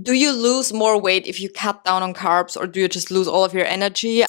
Do you lose more weight if you cut down on carbs, or do you just lose all of your energy?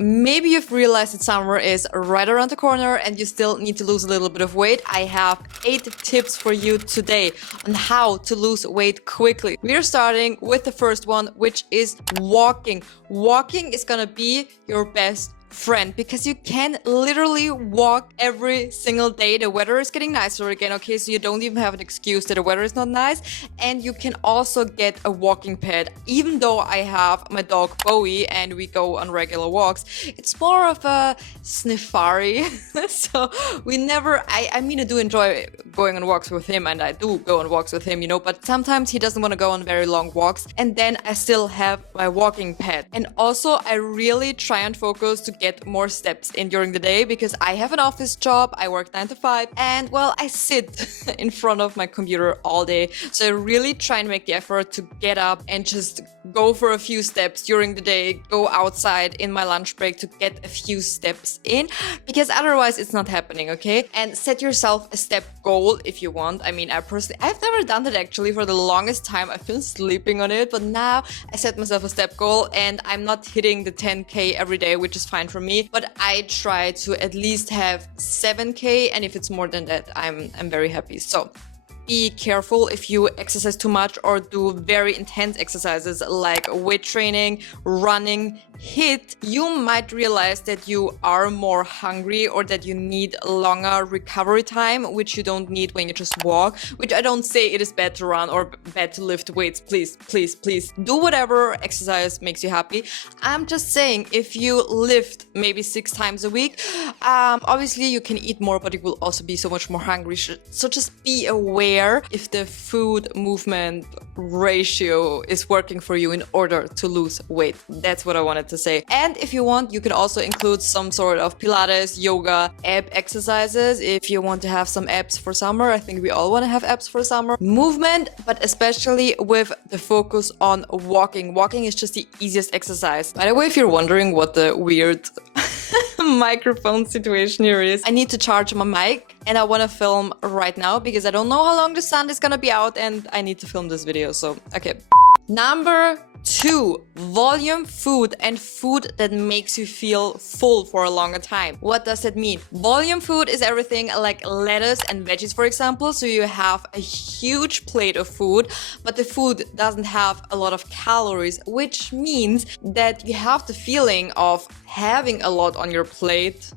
Maybe you've realized that summer is right around the corner and you still need to lose a little bit of weight. I have 8 tips for you today on how to lose weight quickly. We are starting with the first one, which is walking. Walking is gonna be your best friend because you can literally walk every single day. The weather is getting nicer again, okay, so you don't even have an excuse that the weather is not nice. And you can also get a walking pad. Even though I have my dog Bowie and we go on regular walks, it's more of a sniffari. So we never, I mean, I do enjoy going on walks with him, and I do go on walks with him, you know, but sometimes he doesn't want to go on very long walks, and then I still have my walking pad. And also I really try and focus to get more steps in during the day because I have an office job. I work 9 to 5 and well, I sit in front of my computer all day. So I really try and make the effort to get up and just go for a few steps during the day, go outside in my lunch break to get a few steps in, because otherwise it's not happening, okay? And set yourself a step goal if you want. I mean, I've never done that actually. For the longest time I've been sleeping on it, but now I set myself a step goal and I'm not hitting the 10K every day, which is fine for me, but I try to at least have 7K, and if it's more than that, I'm very happy. So be careful if you exercise too much or do very intense exercises like weight training, running, HIIT. You might realize that you are more hungry or that you need longer recovery time, which you don't need when you just walk, which I don't say it is bad to run or bad to lift weights. Please, please, please do whatever exercise makes you happy. I'm just saying, if you lift maybe 6 times a week, obviously you can eat more, but you will also be so much more hungry. So just be aware if the food movement ratio is working for you in order to lose weight. That's what I wanted to say. And if you want, you can also include some sort of Pilates, yoga, ab exercises if you want to have some abs for summer. I think we all want to have abs for summer. Movement, but especially with the focus on walking. Walking is just the easiest exercise. By the way, if you're wondering what the weird microphone situation here is, I need to charge my mic and I want to film right now because I don't know how long the sun is gonna be out and I need to film this video. So, okay. Number 2, volume food and food that makes you feel full for a longer time. What does that mean? Volume food is everything like lettuce and veggies, for example. So you have a huge plate of food, but the food doesn't have a lot of calories, which means that you have the feeling of having a lot on your plate.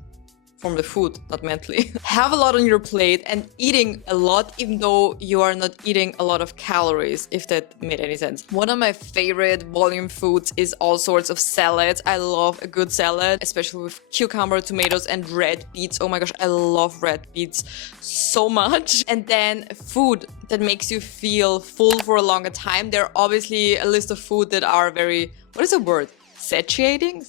From the food, not mentally. Have a lot on your plate and eating a lot, even though you are not eating a lot of calories, if that made any sense. One of my favorite volume foods is all sorts of salads. I love a good salad, especially with cucumber, tomatoes, and red beets. Oh my gosh, I love red beets so much. And then food that makes you feel full for a longer time. There are obviously a list of food that are very, what is the word? Satiating,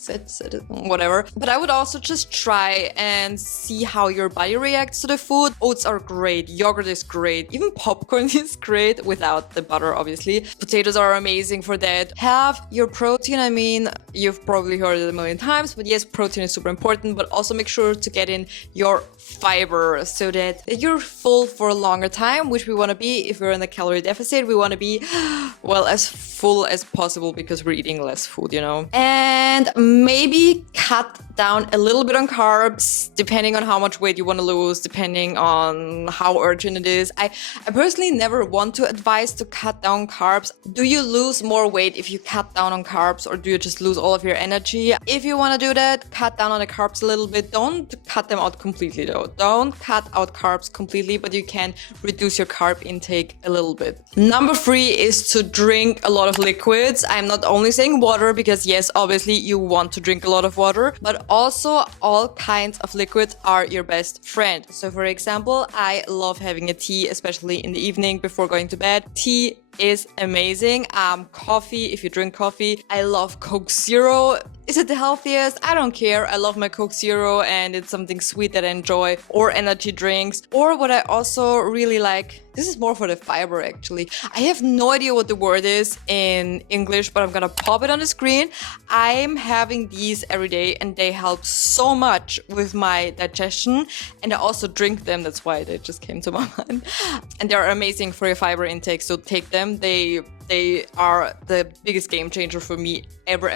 whatever. But I would also just try and see how your body reacts to the food. Oats are great, yogurt is great, even popcorn is great without the butter, obviously. Potatoes are amazing for that. Have your protein. I mean, you've probably heard it a million times, but yes, protein is super important, but also make sure to get in your fiber so that you're full for a longer time, which we want to be. If we're in a calorie deficit, we want to be, well, as full as possible because we're eating less food, you know. And maybe cut down a little bit on carbs, depending on how much weight you want to lose, depending on how urgent it is. I personally never want to advise to cut down carbs. Do you lose more weight if you cut down on carbs, or do you just lose all of your energy? If you want to do that, cut down on the carbs a little bit. Don't cut them out completely though. Don't cut out carbs completely, but you can reduce your carb intake a little bit. Number 3 is to drink a lot of liquids. I'm not only saying water because yes, obviously you want to drink a lot of water, but also all kinds of liquids are your best friend. So for example, I love having a tea, especially in the evening before going to bed. Tea is amazing. Coffee, if you drink coffee. I love Coke Zero. Is it the healthiest? I don't care. I love my Coke Zero and it's something sweet that I enjoy. Or energy drinks. Or what I also really like, this is more for the fiber actually. I have no idea what the word is in English, but I'm gonna pop it on the screen. I'm having these every day and they help so much with my digestion. And I also drink them, that's why they just came to my mind. And they're amazing for your fiber intake, so take them. They they are the biggest game changer for me ever.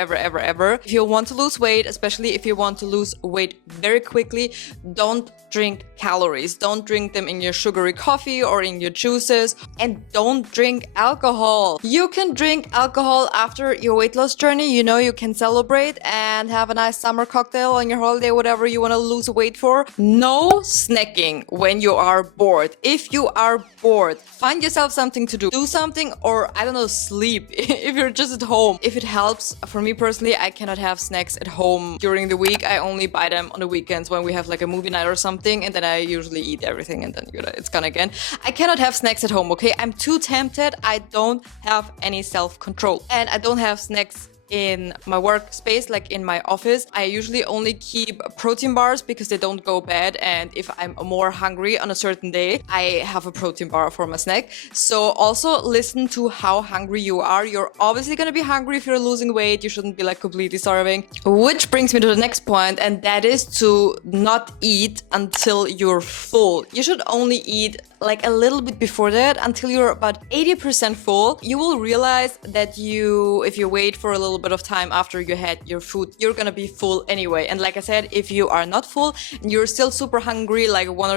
If you want to lose weight, especially if you want to lose weight very quickly, don't drink calories. Don't drink them in your sugary coffee or in your juices, and don't drink alcohol. You can drink alcohol after your weight loss journey. You know, you can celebrate and have a nice summer cocktail on your holiday, whatever you want to lose weight for. No snacking when you are bored. If you are bored, find yourself something to do. Do something, or I don't know, sleep if you're just at home. If it helps, for me personally, I cannot have snacks at home during the week. I only buy them on the weekends when we have like a movie night or something, and then I usually eat everything and then it's gone again. I cannot have snacks at home, okay? I'm too tempted. I don't have any self-control, and I don't have snacks in my workspace, like in my office. I usually only keep protein bars because they don't go bad, and if I'm more hungry on a certain day, I have a protein bar for my snack. So also listen to how hungry you are. You're obviously gonna be hungry if you're losing weight. You shouldn't be like completely starving. Which brings me to the next point, and that is to not eat until you're full. You should only eat like a little bit before that until you're about 80% full. You will realize that if you wait for a little bit of time after you had your food, you're gonna be full anyway. And like I said, if you are not full and you're still super hungry, like 1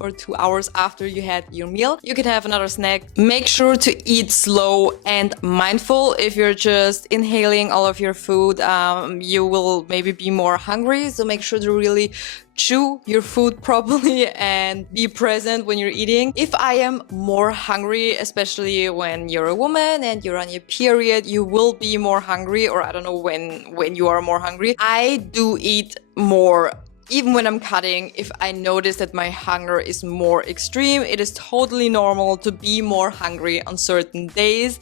or 2 hours after you had your meal, you can have another snack. Make sure to eat slow and mindful. If you're just inhaling all of your food, you will maybe be more hungry. So make sure to really chew your food properly and be present when you're eating. If I am more hungry, especially when you're a woman and you're on your period, you will be more hungry, or I don't know when you are more hungry. I do eat more. Even when I'm cutting, if I notice that my hunger is more extreme, it is totally normal to be more hungry on certain days.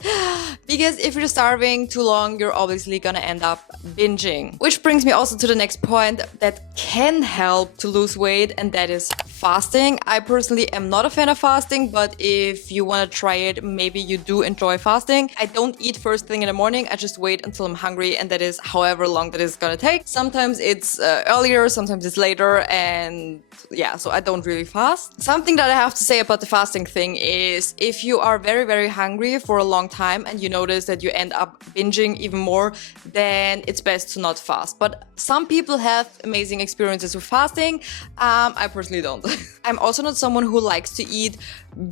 Because if you're starving too long, you're obviously gonna end up binging. Which brings me also to the next point that can help to lose weight, and that is fasting. I personally am not a fan of fasting, but if you want to try it, maybe you do enjoy fasting. I don't eat first thing in the morning. I just wait until I'm hungry, and that is however long that is gonna take. Sometimes it's earlier, sometimes it's later, and yeah, so I don't really fast. Something that I have to say about the fasting thing is if you are very hungry for a long time and you notice that you end up binging even more, then it's best to not fast. But some people have amazing experiences with fasting. I personally don't. I'm also not someone who likes to eat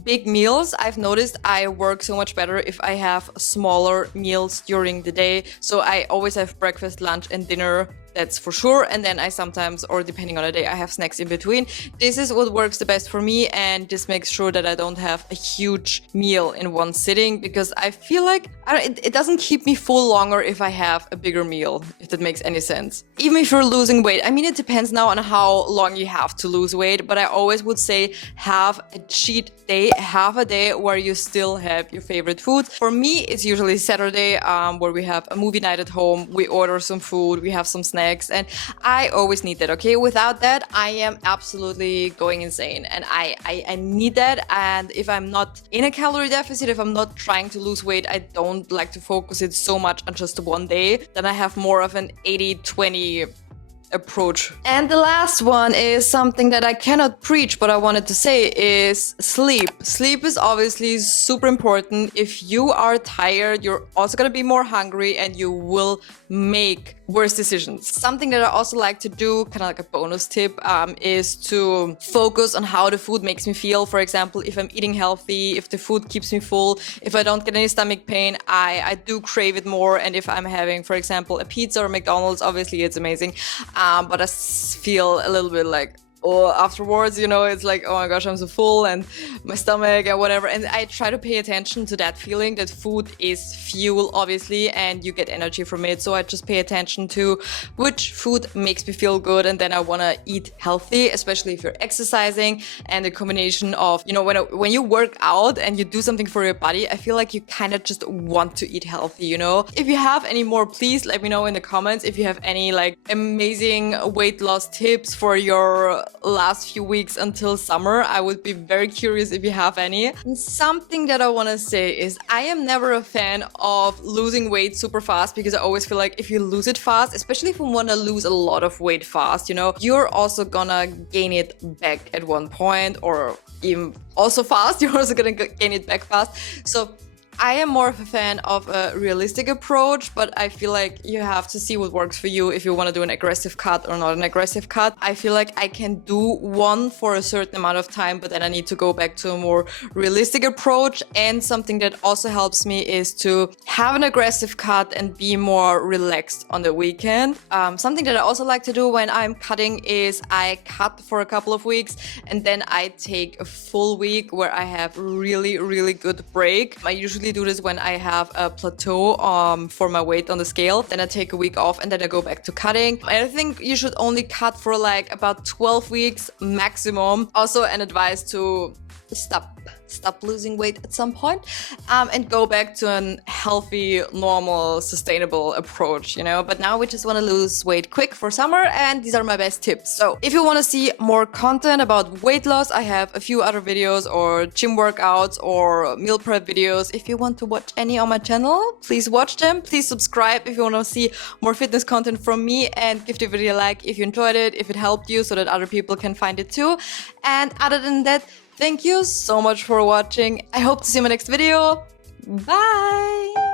big meals. I've noticed I work so much better if I have smaller meals during the day. So I always have breakfast, lunch, and dinner. That's for sure. And then I sometimes, or depending on the day, I have snacks in between. This is what works the best for me, and this makes sure that I don't have a huge meal in one sitting, because I feel like it doesn't keep me full longer if I have a bigger meal, if that makes any sense. Even if you're losing weight, I mean, it depends now on how long you have to lose weight, but I always would say have a cheat day, have a day where you still have your favorite foods. For me, it's usually Saturday, where we have a movie night at home, we order some food, we have some snacks, and I always need that, okay? Without that, I am absolutely going insane, and I need that. And if I'm not in a calorie deficit, if I'm not trying to lose weight, I don't like to focus it so much on just one day. Then I have more of an 80-20 approach. And the last one is something that I cannot preach, but I wanted to say is sleep. Sleep is obviously super important. If you are tired, you're also gonna be more hungry and you will make worse decisions. Something that I also like to do, kind of like a bonus tip, is to focus on how the food makes me feel. For example, if I'm eating healthy, if the food keeps me full, if I don't get any stomach pain, I do crave it more. And if I'm having, for example, a pizza or McDonald's, obviously it's amazing. But I feel a little bit like, or afterwards, you know, it's like, oh my gosh, I'm so full and my stomach and whatever. And I try to pay attention to that feeling that food is fuel, obviously, and you get energy from it. So I just pay attention to which food makes me feel good. And then I want to eat healthy, especially if you're exercising. And the combination of, you know, when you work out and you do something for your body, I feel like you kind of just want to eat healthy, you know? If you have any more, please let me know in the comments. If you have any like amazing weight loss tips for your last few weeks until summer, I would be very curious if you have any. And something that I want to say is I am never a fan of losing weight super fast, because I always feel like if you lose it fast, especially if you want to lose a lot of weight fast, you know, you're also gonna gain it back at one point, or even also fast, you're also gonna gain it back fast. So I am more of a fan of a realistic approach, but I feel like you have to see what works for you if you want to do an aggressive cut or not an aggressive cut. I feel like I can do one for a certain amount of time, but then I need to go back to a more realistic approach. And something that also helps me is to have an aggressive cut and be more relaxed on the weekend. Something that I also like to do when I'm cutting is I cut for a couple of weeks and then I take a full week where I have really, really good break. I usually do this when I have a plateau for my weight on the scale. Then I take a week off and then I go back to cutting. I think you should only cut for like about 12 weeks maximum. Also an advice to stop losing weight at some point and go back to a healthy, normal, sustainable approach, you know. But now we just want to lose weight quick for summer, and these are my best tips. So if you want to see more content about weight loss, I have a few other videos or gym workouts or meal prep videos. If you want to watch any on my channel, please watch them. Please subscribe if you want to see more fitness content from me, and give the video a like if you enjoyed it, if it helped you, so that other people can find it too. And other than that, thank you so much for watching. I hope to see you in my next video. Bye!